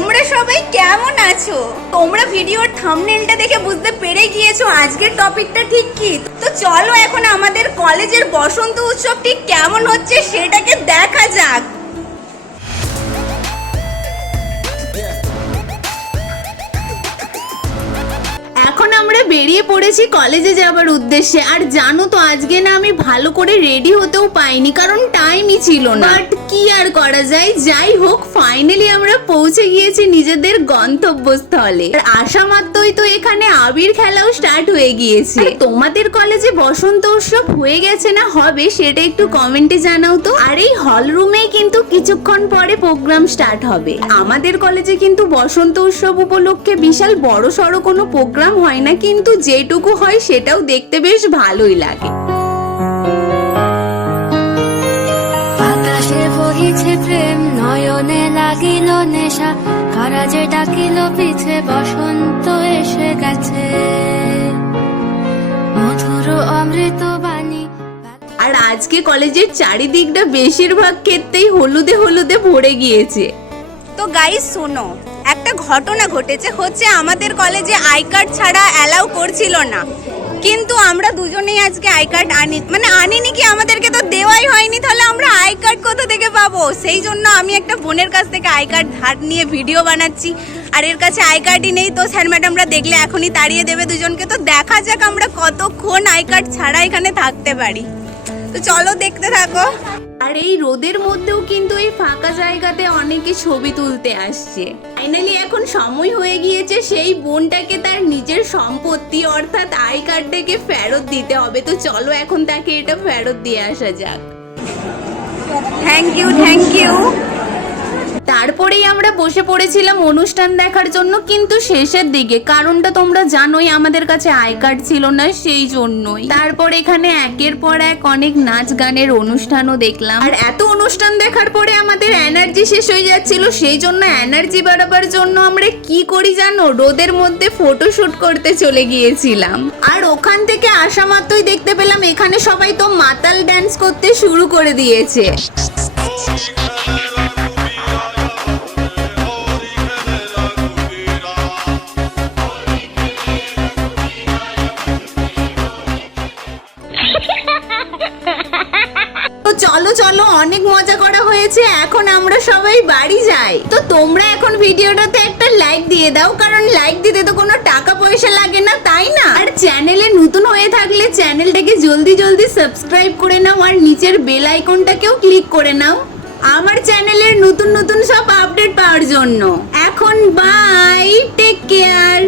তোমরা সবাই কেমন আছো? তোমরা ভিডিওর থাম্বনেলটা দেখে বুঝতে পেরে গিয়েছো আজকের টপিকটা ঠিক কি। তো চলো এখন আমাদের কলেজের বসন্ত উৎসব ঠিক কেমন হচ্ছে সেটাকে দেখা যাক। এখন আমরা বেরিয়ে পড়েছি কলেজে যাবার উদ্দেশ্যে। আর জানো তো আজকে না আমি ভালো করে রেডি হতেও পাইনি, কারণ টাইমই ছিল না। বাট কি আর করা যায়, যাই হোক ফাইনালি আমরা পৌঁছে গিয়েছি নিজেদের গন্তব্যস্থলে। আর আসা মাত্রই তো এখানে আবির খেলাও স্টার্ট হয়ে গিয়েছে। তোমাদের কলেজে বসন্ত উৎসব হয়ে গেছে না হবে সেটা একটু কমেন্টে জানাও তো। আর এই হল রুমেই কিন্তু কিছুক্ষণ পরে প্রোগ্রাম স্টার্ট হবে। আমাদের কলেজে কিন্তু বসন্ত উৎসব উপলক্ষে বিশাল বড় সড়ো কোনো প্রোগ্রাম হয় না, কিন্তু যেটুকু হয় সেটাও দেখতে বেশ ভালোই লাগে। আকাশে বহিছে প্রেম, নয়নে লাগিল নেশা, কারা যে ডাকিল পিছে বসন্ত এসে গেছে, মধুর অমৃত বাণী। আর আজকে কলেজের চারিদিকটা বেশিরভাগ ক্ষেত্রেই হলুদে হলুদে ভরে গিয়েছে। তো গাইস শোনো, একটা ঘটনা ঘটেছে। হচ্ছে আমাদের কলেজে আই কার্ড ছাড়া অ্যালাউ করছিল না, কিন্তু আমরা দুজনেই আজকে আই কার্ড আনিনি কি, আমাদেরকে তো দেওয়াই হয়নি, তাহলে আমরা আই কার্ড কোথা থেকে পাবো? সেই জন্য আমি একটা বোনের কাছ থেকে আই কার্ড ধার নিয়ে ভিডিও বানাচ্ছি। আর এর কাছে আই কার্ডই নেই, তো স্যার ম্যাডামরা দেখলে এখনই তাড়িয়ে দেবে দুজনকে। তো দেখা যাক আমরা কতক্ষণ আই কার্ড ছাড়া এখানে থাকতে পারি। তো চলো দেখতে থাকো। আর এই রোদের মধ্যেও কিন্তু এই ফাঁকা জায়গাতে অনেকে ছবি তুলতে আসছে। ফাইনালি এখন সময় হয়ে গিয়েছে সেই বোনটাকে তার নিজের সম্পত্তি অর্থাৎ আই কার্ডটাকে ফেরত দিতে হবে। তো চলো এখন তাকে এটা ফেরত দিয়ে আসা যাক। Thank you. তারপরেই আমরা বসে পড়েছিলাম অনুষ্ঠান দেখার জন্য, কিন্তু শেষের দিকে, কারণটা তোমরা জানোই আমাদের কাছে আই কার্ড ছিল না, সেই জন্যই। তারপর এখানে একের পর এক অনেক নাচ গানের অনুষ্ঠানও দেখলাম। আর এত অনুষ্ঠান দেখার পরে আমাদের এনার্জি শেষ হয়ে যাচ্ছিল, সেই জন্য এনার্জি বাড়াবার জন্য আমরা কি করি জানো, রোদের মধ্যে ফটোশুট করতে চলে গিয়েছিলাম। আর ওখান থেকে আসা মাত্রই দেখতে পেলাম এখানে সবাই তো মাতাল ড্যান্স করতে শুরু করে দিয়েছে। চলো অনেক মজা করা হয়েছে, এখন আমরা সবাই বাড়ি যাই। তো তোমরা এখন ভিডিওটাতে একটা লাইক দিয়ে দাও, কারণ লাইক দিতে তো কোনো টাকা পয়সা লাগে না, তাই না? আর চ্যানেলে নতুন হয়ে থাকলে চ্যানেলটাকে জলদি সাবস্ক্রাইব করে নাও, আর নিচের বেল আইকনটাকেও ক্লিক করে নাও আমার চ্যানেলের নতুন সব আপডেট পাওয়ার জন্য। এখন বাই, টেক কেয়ার।